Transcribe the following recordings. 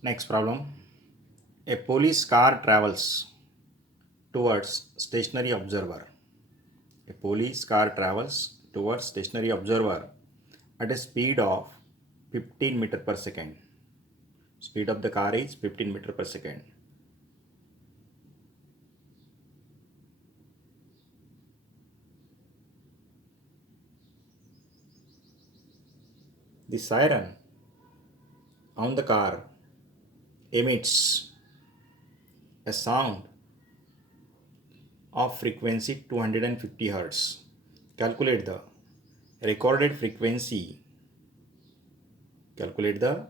Next problem. A police car travels towards stationary observer. A police car travels towards stationary observer at a speed of 15 meter per second. Speed of the car is 15 meter per second. The siren on the car emits a sound of frequency 250 Hz. Calculate the recorded frequency. Calculate the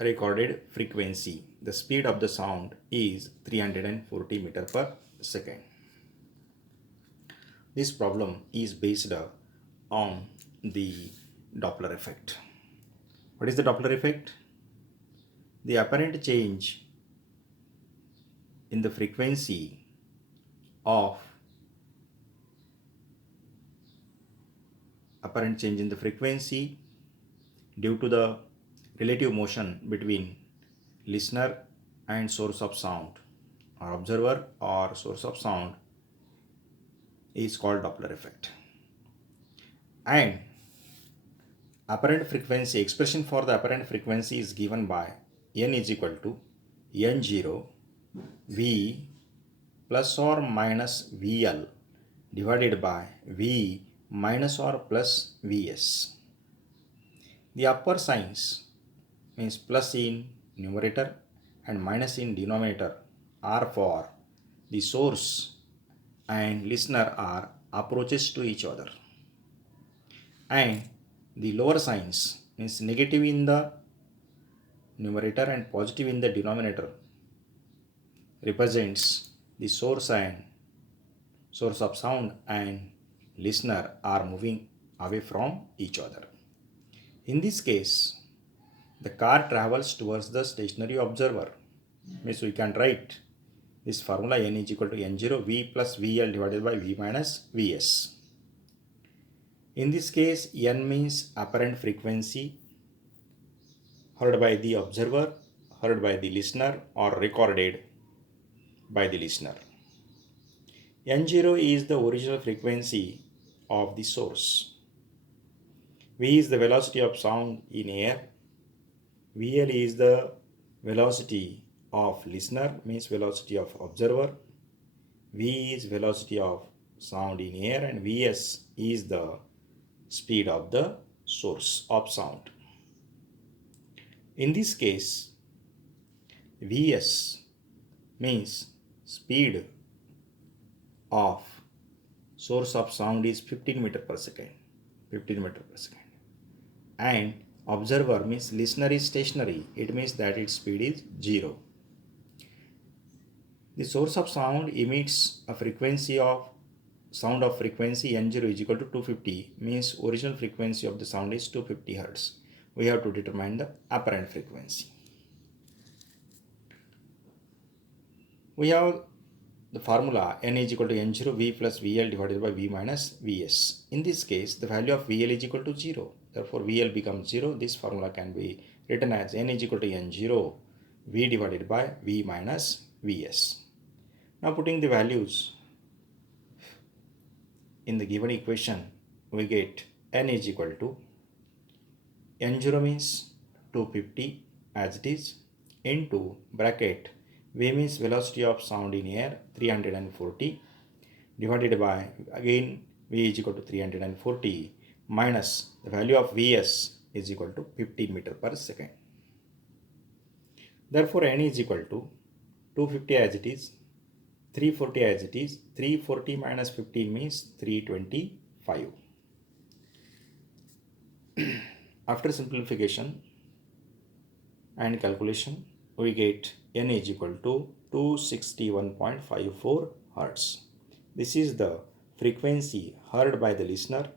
recorded frequency. The speed of the sound is 340 meter per second. This problem is based on the Doppler effect. What is the Doppler effect? The apparent change in the frequency of due to the relative motion between listener and source of sound, or observer or source of sound, is called Doppler effect. And apparent frequency, expression for the apparent frequency is given by n is equal to n0 v plus or minus vl divided by v minus or plus vs. The upper signs means plus in numerator and minus in denominator are for the source and listener are approaches to each other, and the lower signs means negative in the numerator and positive in the denominator represents the source of sound and listener are moving away from each other. In this case, the car travels towards the stationary observer. Means we can write this formula n is equal to n0 v plus vl divided by v minus vs. In this case, n means apparent frequency heard by the observer, heard by the listener, or recorded by the listener. N0 is the original frequency of the source. V is the velocity of sound in air. VL is the velocity of listener, means velocity of observer. V is velocity of sound in air, and Vs is the speed of the source of sound. In this case, Vs means speed of source of sound is 15 meter per second. And observer means listener is stationary. It means that its speed is 0. The source of sound emits a frequency of sound of frequency n0 is equal to 250, means original frequency of the sound is 250 Hz. We have to determine the apparent frequency. We have the formula n is equal to n0 v plus vl divided by v minus vs. In this case, the value of vl is equal to 0. Therefore, vl becomes 0. This formula can be written as n is equal to n0 v divided by v minus vs. Now, putting the values in the given equation, we get n is equal to n0 means 250 as it is, into bracket v means velocity of sound in air 340 divided by, again v is equal to 340 minus the value of vs is equal to 15 meter per second. Therefore, n is equal to 250 as it is, 340 as it is. 340 minus 15 means 325. After simplification and calculation, we get n is equal to 261.54 Hz. This is the frequency heard by the listener,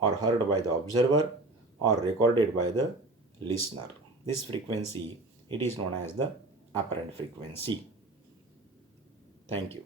or heard by the observer, or recorded by the listener. This frequency, it is known as the apparent frequency. Thank you.